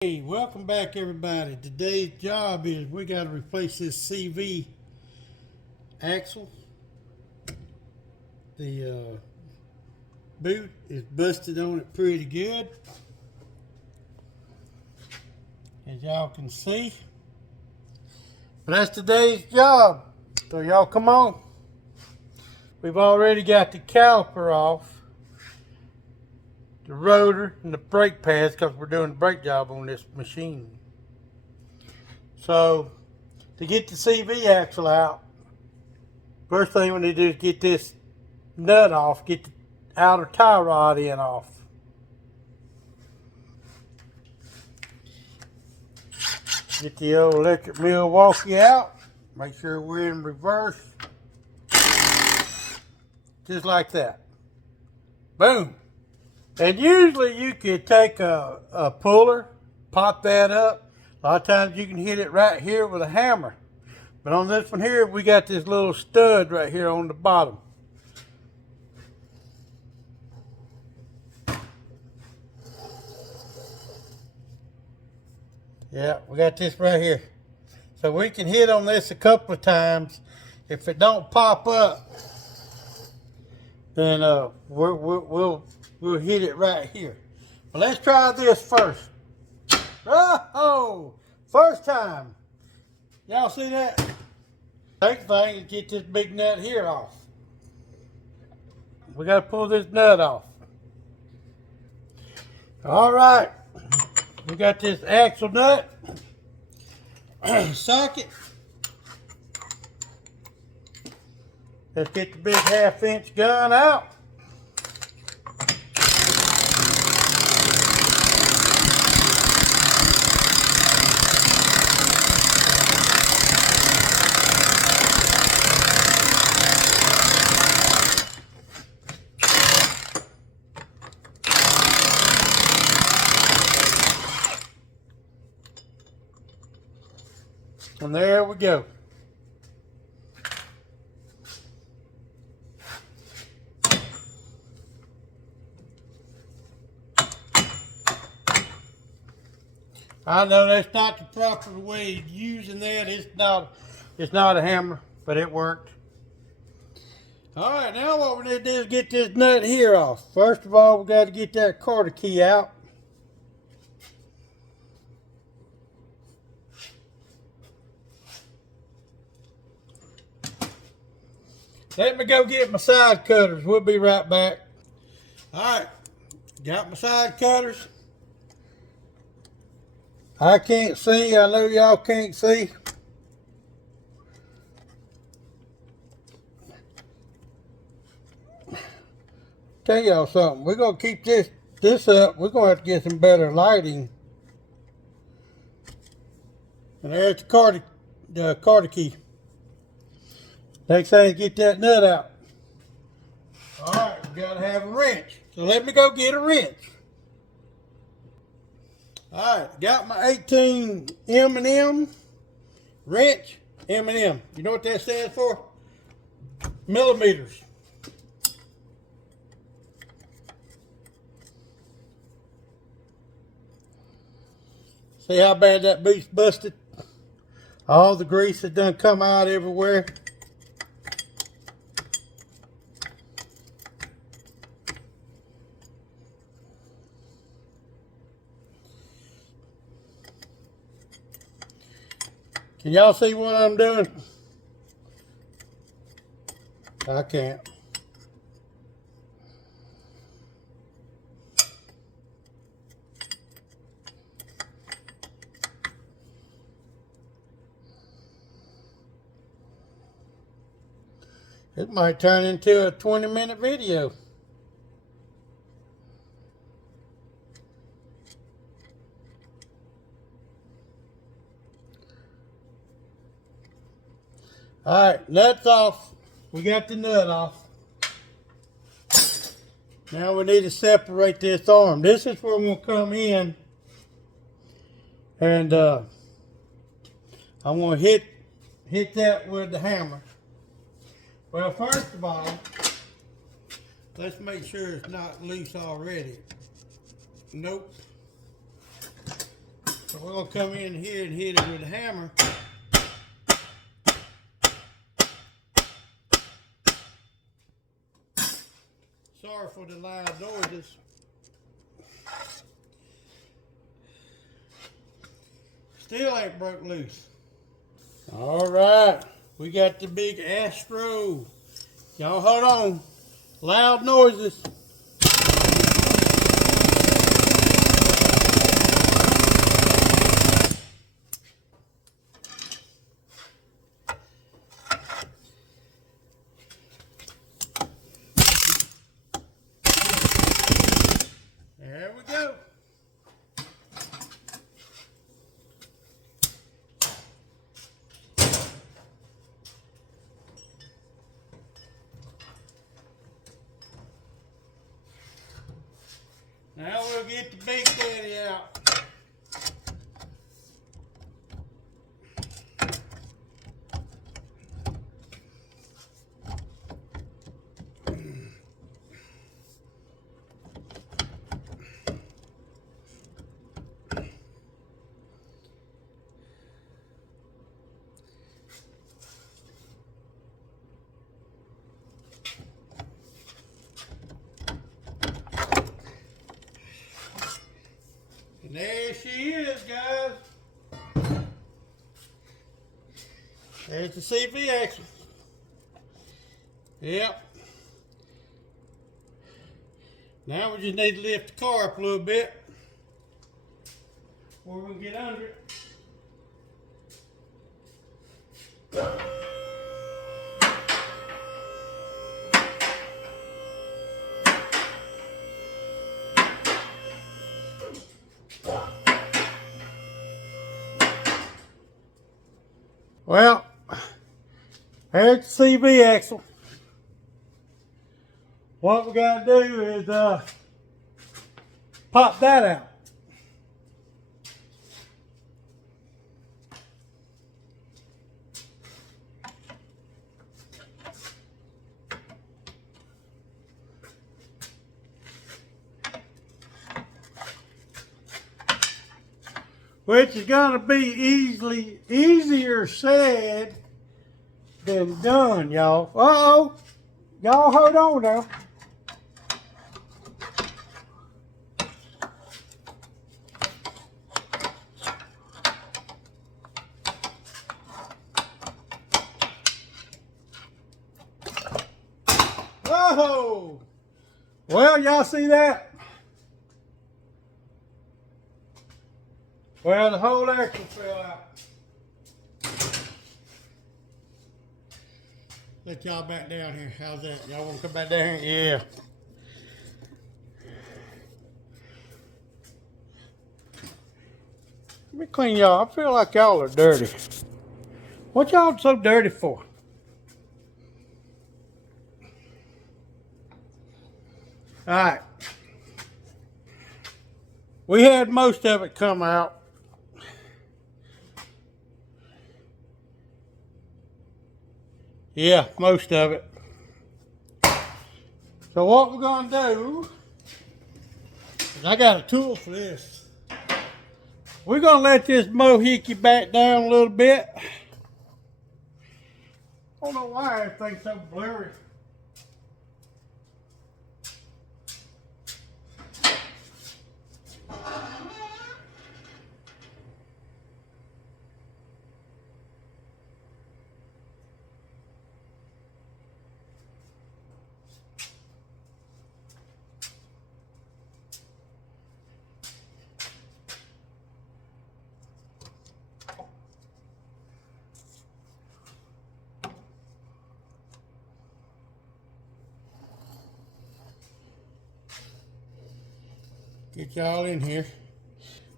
Hey, welcome back everybody. Today's job is we got to replace this CV axle. The boot is busted on it pretty good, as y'all can see. But that's today's job. So y'all come on. We've already got the caliper off, the rotor, and the brake pads because we're doing the brake job on this machine. So to get the CV axle out, first thing we need to do is get this nut off, get the outer tie rod in off. Get the old electric Milwaukee out. Make sure we're in reverse. Just like that. Boom. And usually you could take a puller, pop that up. A lot of times you can hit it right here with a hammer. But on this one here, we got this little stud right here on the bottom. Yeah, we got this right here. So we can hit on this a couple of times. If it don't pop up, then we'll hit it right here. But let's try this first. Oh, first time. Y'all see that? Second thing is get this big nut here off. We got to pull this nut off. All right. We got this axle nut socket. Let's get the big 1/2-inch gun out. And there we go. I know that's not the proper way of using that. It's not a hammer, but it worked. All right, now what we need to do is get this nut here off. First of all, we got to get that quarter key out. Let me go get my side cutters. We'll be right back. All right, got my side cutters. I can't see. I know y'all can't see. Tell y'all something. We're gonna keep this up. We're gonna have to get some better lighting. And there's the quarter key. Next thing is get that nut out. All right, we gotta have a wrench. So let me go get a wrench. All right, got my 18 M&M wrench. M&M. You know what that stands for? Millimeters. See how bad that boot's busted? All the grease has done come out everywhere. Can y'all see what I'm doing? I can't. It might turn into a 20-minute video. All right, nut's off. We got the nut off. Now we need to separate this arm. This is where we're going to come in. And I'm going to hit that with the hammer. Well, first of all, let's make sure it's not loose already. Nope. we're going to come in here and hit it with a hammer. Sorry for the loud noises. Still ain't broke loose. All right, we got the big Astro. Y'all hold on. Loud noises. There we go. Now we'll get the Big Daddy out. And there she is, guys. There's the CV axle. Yep. Now we just need to lift the car up a little bit before we can get under it. Well, there's the CV axle. What we got to do is pop that out. Which is going to be easier said than done, y'all. Uh-oh. Y'all hold on now. Whoa! Well, y'all see that? Well, the whole axle fell out. Let y'all back down here. How's that? Y'all want to come back down here? Yeah. Let me clean y'all. I feel like y'all are dirty. What y'all so dirty for? All right. We had most of it come out. Yeah, most of it. So what we're going to do is I got a tool for this. We're going to let this mohickey back down a little bit. I don't know why everything's so blurry. Get y'all in here.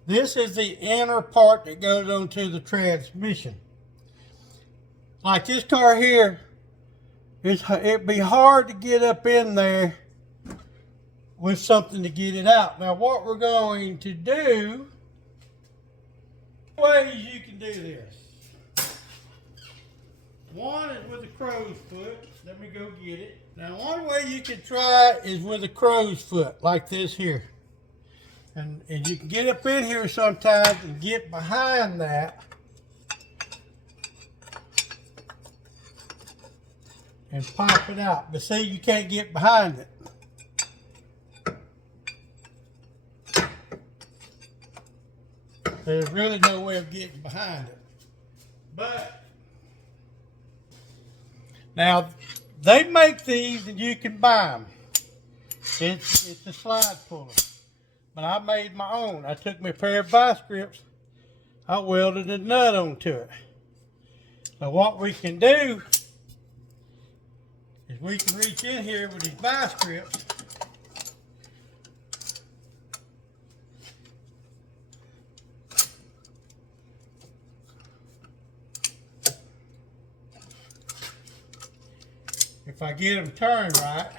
This is the inner part that goes onto the transmission. Like this car here, it'd be hard to get up in there with something to get it out. Now what we're going to do, ways you can do this. One is with a crow's foot. Let me go get it. Now one way you can try is with a crow's foot, like this here. And you can get up in here sometimes and get behind that and pop it out. But see, you can't get behind it. There's really no way of getting behind it. But now they make these and you can buy them. It's a slide puller. But I made my own. I took me a pair of vice grips. I welded a nut onto it. So what we can do is we can reach in here with these vice grips if I get them turned right.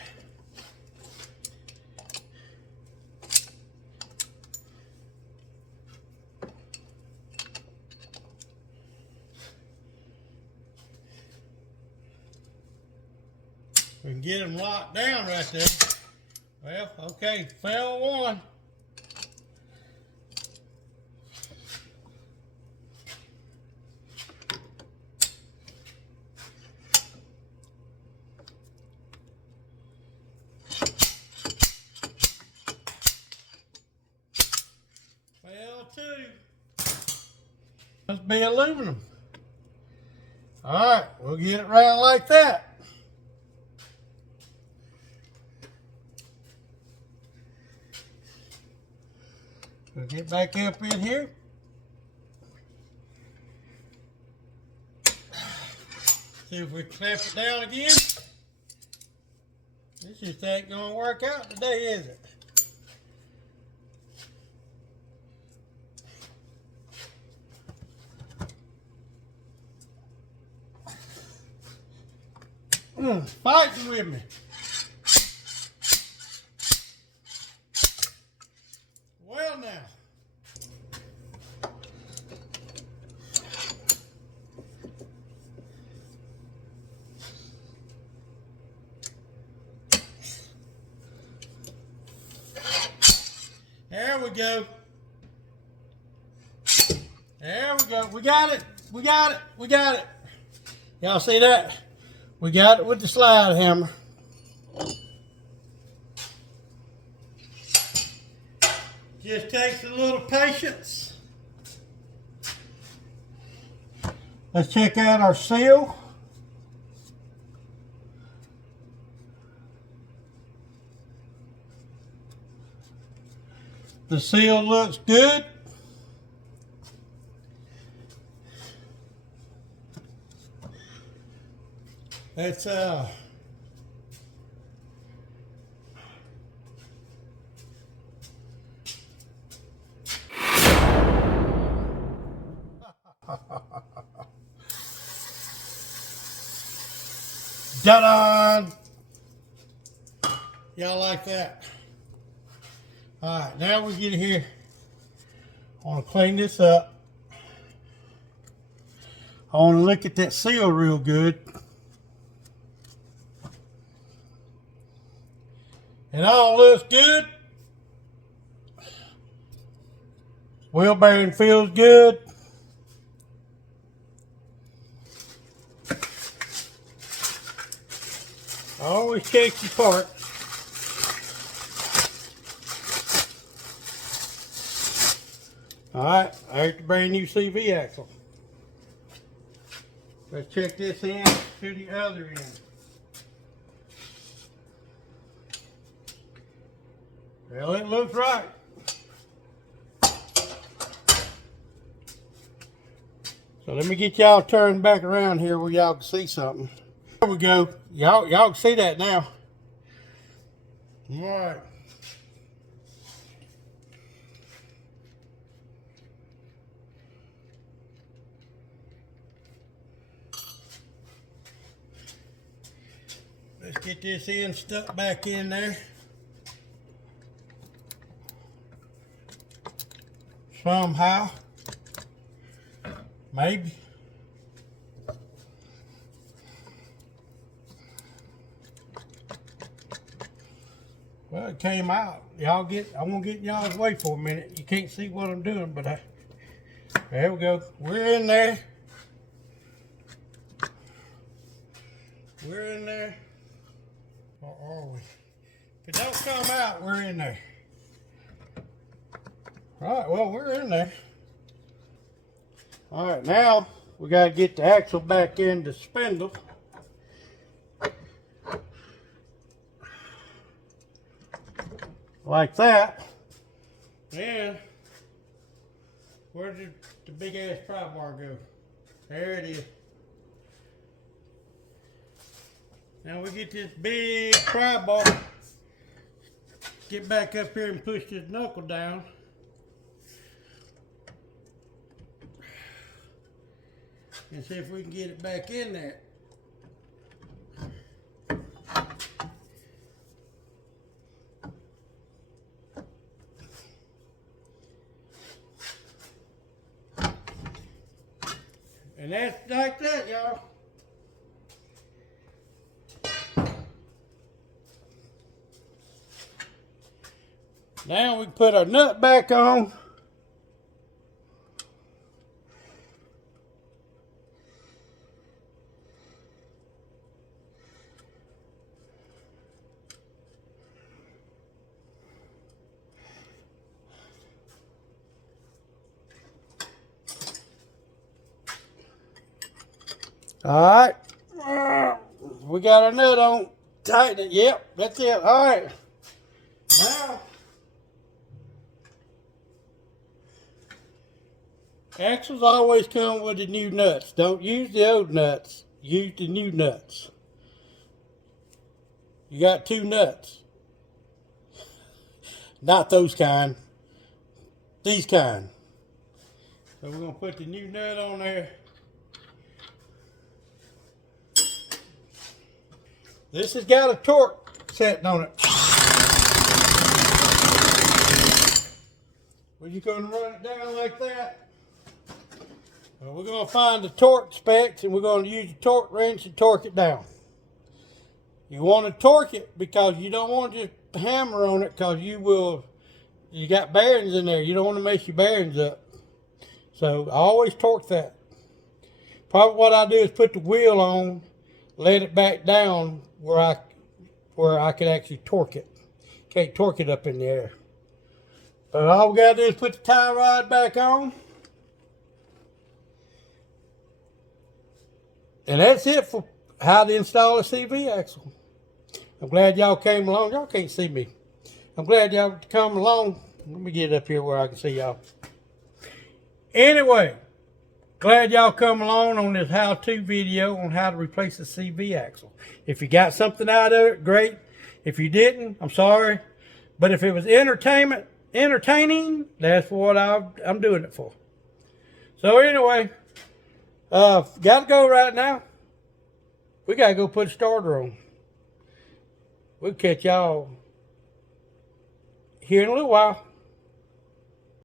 We can get them locked down right there. Well, okay, fell one. Fell two. Must be aluminum. All right, we'll get it round like that. We'll get back up in here. See if we clamp it down again. This just ain't gonna work out today, is it? Fighting with me. Well now. There we go. There we go. We got it. We got it. We got it. Y'all see that? We got it with the slide hammer. Just takes a little patience. Let's check out our seal. The seal looks good. That's done. Y'all like that? All right, now we get here. I want to clean this up. I want to look at that seal real good. It all looks good. Wheel bearing feels good. Always check your part. Alright, there's the brand new CV axle. Let's check this end to the other end. Well, it looks right. So let me get y'all turned back around here where y'all can see something. There we go. Y'all can see that now. All right. Let's get this end stuck back in there. Somehow. Maybe. Well, it came out. I won't get in y'all's way for a minute. You can't see what I'm doing, but there we go. We're in there. We're in there. Or are we? If it don't come out, we're in there. All right, well, we're in there. All right, now we got to get the axle back in the spindle. Like that. Then, where did the big ass pry bar go? There it is. Now we get this big pry bar, get back up here and push this knuckle down. And see if we can get it back in there. And that's like that, y'all. Now we put our nut back on. All right, we got our nut on. Tighten it. Yep, that's it. All right. Now, axles always come with the new nuts. Don't use the old nuts. Use the new nuts. You got two nuts. Not those kind. These kind. So we're going to put the new nut on there. This has got a torque setting on it. Well, you're going to run it down like that. Well, we're going to find the torque specs and we're going to use the torque wrench and torque it down. You want to torque it because you don't want to just hammer on it because you got bearings in there. You don't want to mess your bearings up. So I always torque that. Probably what I do is put the wheel on, let it back down where I can actually torque it. Can't torque it up in the air. But all we gotta do is put the tie rod back on. And that's it for how to install a CV axle. I'm glad y'all came along. Y'all can't see me. I'm glad y'all come along. Let me get up here where I can see y'all. Anyway, glad y'all come along on this how-to video on how to replace a CV axle. If you got something out of it, great. If you didn't, I'm sorry. But if it was entertaining, that's what I'm doing it for. So anyway, got to go right now. We got to go put a starter on. We'll catch y'all here in a little while.